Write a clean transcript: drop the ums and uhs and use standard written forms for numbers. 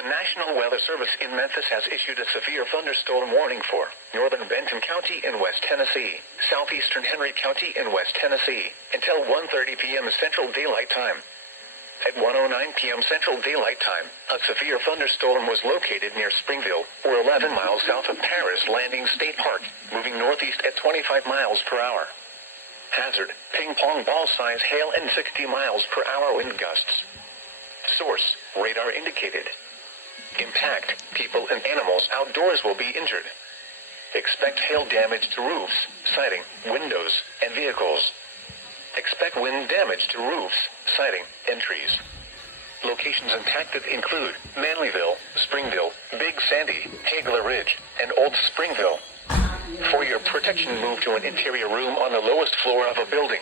The National Weather Service in Memphis has issued a severe thunderstorm warning for northern Benton County in West Tennessee, southeastern Henry County in West Tennessee, until 1:30 p.m. Central Daylight Time. At 1:09 p.m. Central Daylight Time, a severe thunderstorm was located near Springville, or 11 miles south of Paris Landing State Park, moving northeast at 25 miles per hour. Hazard, ping-pong ball-size hail and 60 miles per hour wind gusts. Source, radar indicated. Impact, people and animals outdoors will be injured. Expect hail damage to roofs, siding, windows, and vehicles. Expect wind damage to roofs, siding, and trees. Locations impacted include Manleyville, Springville, Big Sandy, Hagler Ridge, and Old Springville. For your protection, move to an interior room on the lowest floor of a building.